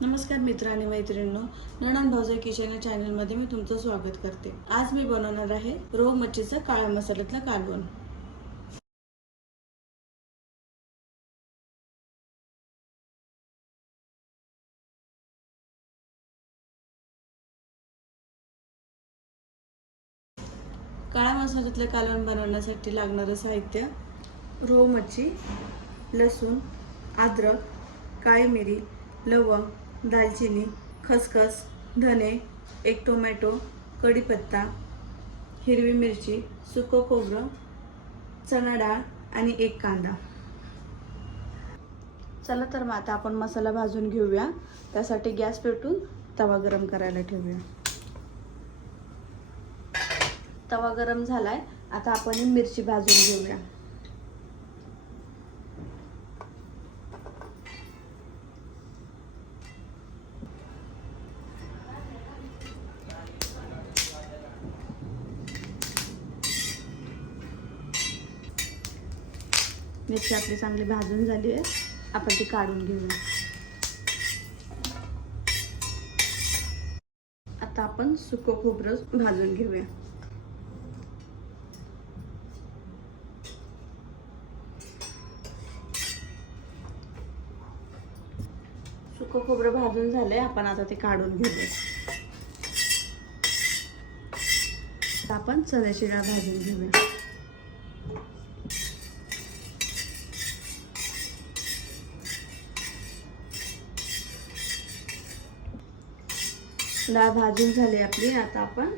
नमस्कार मित्र आणि मैत्रिणींनो, नणंद भाऊजाई किचन या चॅनलमध्ये मी तुमचं स्वागत करते। आज मी बनवणार आहे रोहू मच्छीचा काळ्या मसाल्यातला कालवण। काळ्या मसाल्यातलं कालवण बनवण्यासाठी लागणारं साहित्य: रोहू मच्छी, लसूण, अद्रक, काळी मिरी, लवंग, दालचिनी, खसखस, धने, एक टोमॅटो, कढीपत्ता, हिरवी मिरची, सुकं खोबरं, चणा डाळ आणि एक कांदा। चला तर मग आता आपण मसाला भाजून घेऊया। त्यासाठी गॅस पेटवून तवा गरम करायला ठेवूया। तवा गरम झालाय, आता आपण मिरची भाजून घेऊया। मिरची आपली चांगली भाजून झाली आहे, आपण ती काढून घेऊया। आता आपण सुकं खोबरं भाजून घेऊया। सुकं खोबरं भाजून झालंय, आपण आता ते काढून घेऊया। आता आपण चण्याची डाळ भाजून घेऊया। डाळ भाजून झाली आपली, आता आपण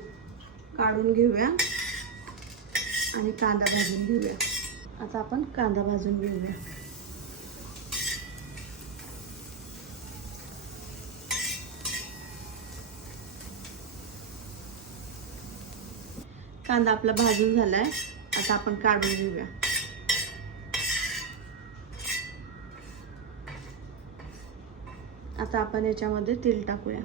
काढून घेऊया आणि कांदा भाजून घेऊया। आता आपण कांदा भाजून घेऊया। कांदा आपला भाजून झालाय, आता आपण काढून घेऊया। आता आपण याच्यामध्ये तेल टाकूया।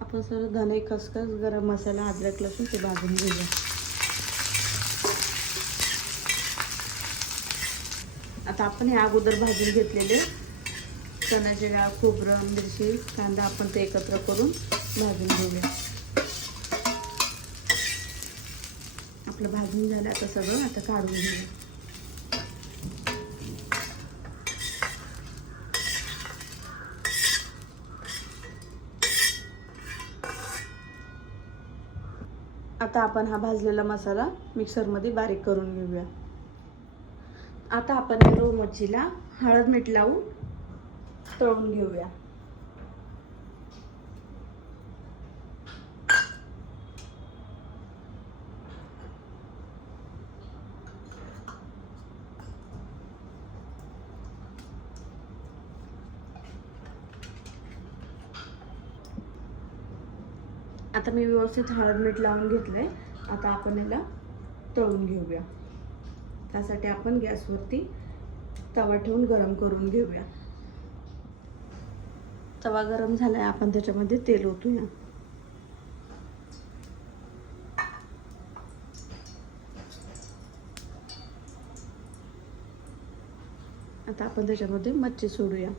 आपण सर्व धने, खसखस, गरम मसाला, अद्रक, लसूण ते भाजून घेऊया। आता आपण हे अगोदर भाजून घेतलेले चण्याची डाळ, खोबरं, मिरची, कांदा आपण ते एकत्र करून भाजून घेऊया। आपलं भाजून झालं आता सगळं, आता काढून घेऊया। आता आपण हा भाजलेला मसाला मिक्सरमध्ये बारीक करून घेऊया। आता आपण रोहू मच्छीला हळद मीठ लावून तळून घेऊया। आता मी व्यवस्थित हळद मीठ लावून घेतलंय, आता आपण याला तळून घेऊया। त्यासाठी आपण गॅसवरती तवा ठेवून गरम करून घेऊया। तवा गरम झालाय, आपण त्याच्यामध्ये तेल ओतूया। आता आपण त्याच्यामध्ये मच्छी सोडूया।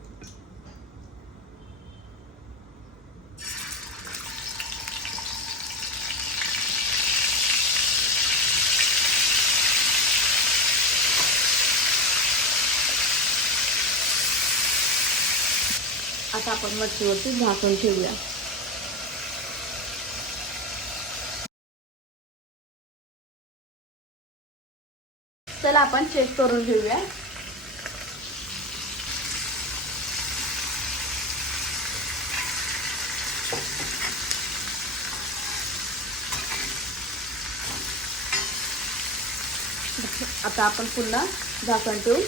आता आपण मच्छीवरती झाकण ठेवूया। चला आपण चेक करून घेऊया। आता आपण पुन्हा झाकण ठेवून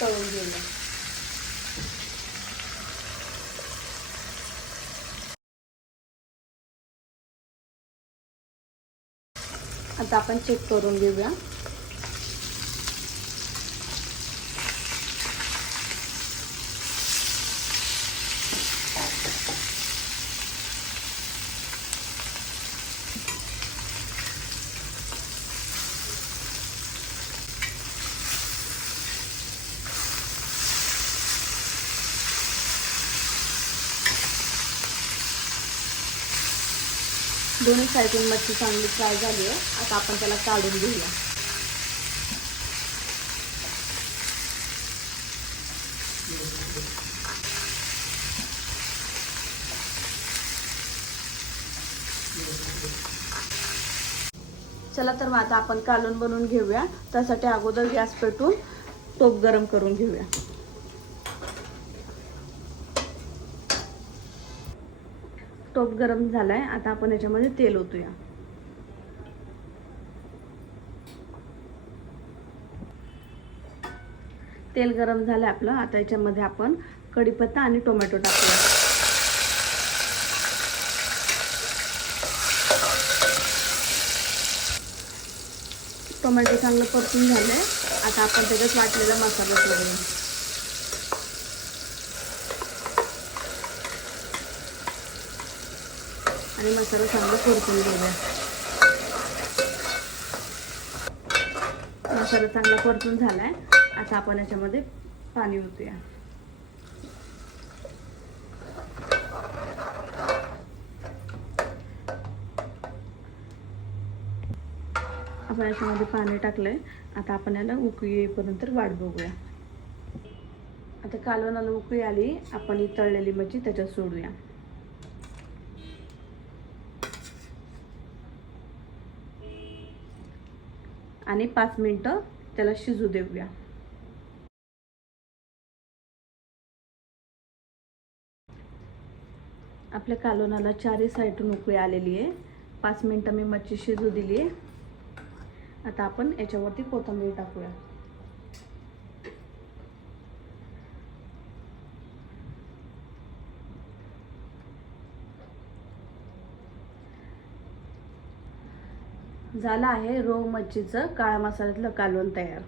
तळून घेऊया। आता आपण चेक करून घेऊया। दोन्ही साईडून मच्छी चांगली फ्राय झाली आहे. आता आपण त्याला काढून घेऊया. चला तर मग आता आपण कालवण बनवून घेऊया. त्यासाठी अगोदर गॅस पेटवून टोप गरम करून घेऊया. टोप गरम झालाय. आता आपण याच्यामध्ये तेल ओतूया. तेल गरम झालंय आपलं. आता याच्यामध्ये आपण कढीपत्ता आणि टोमॅटो टाकूया. टोमॅटो चांगलं परतून झालंय. आता आपण त्याच्यात वाटलेला मसाला सोडूया. आणि मसाला चांगला परतून घेऊया. मसाला चांगला परतून झालाय. आता आपण याच्यामध्ये पाणी ओतूया. आपण याच्यामध्ये पाणी टाकलंय. आता आपण याला उकळी येईपर्यंत वाट बघूया. आता कालवणाला उकळी आली. आपण ही तळलेली मच्छी त्याच्यात सोडूया. आणि 5 मिनिटं त्याला शिजू देऊया. आपल्या कालवणाला 4ही साईडून उकळी आलेली आहे. 5 मिनिटं मी मच्छी शिजू दिली आहे. आता आपण याच्यावरती कोथिंबीर टाकूया. झालं आहे रोहू मच्छीचं काळ्या मसाल्यातलं कालवण तयार.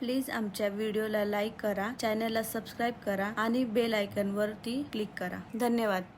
प्लीज आमच्या व्हिडिओला लाईक करा, चॅनलला सबस्क्राईब करा आणि बेल आयकॉनवरती क्लिक करा. धन्यवाद.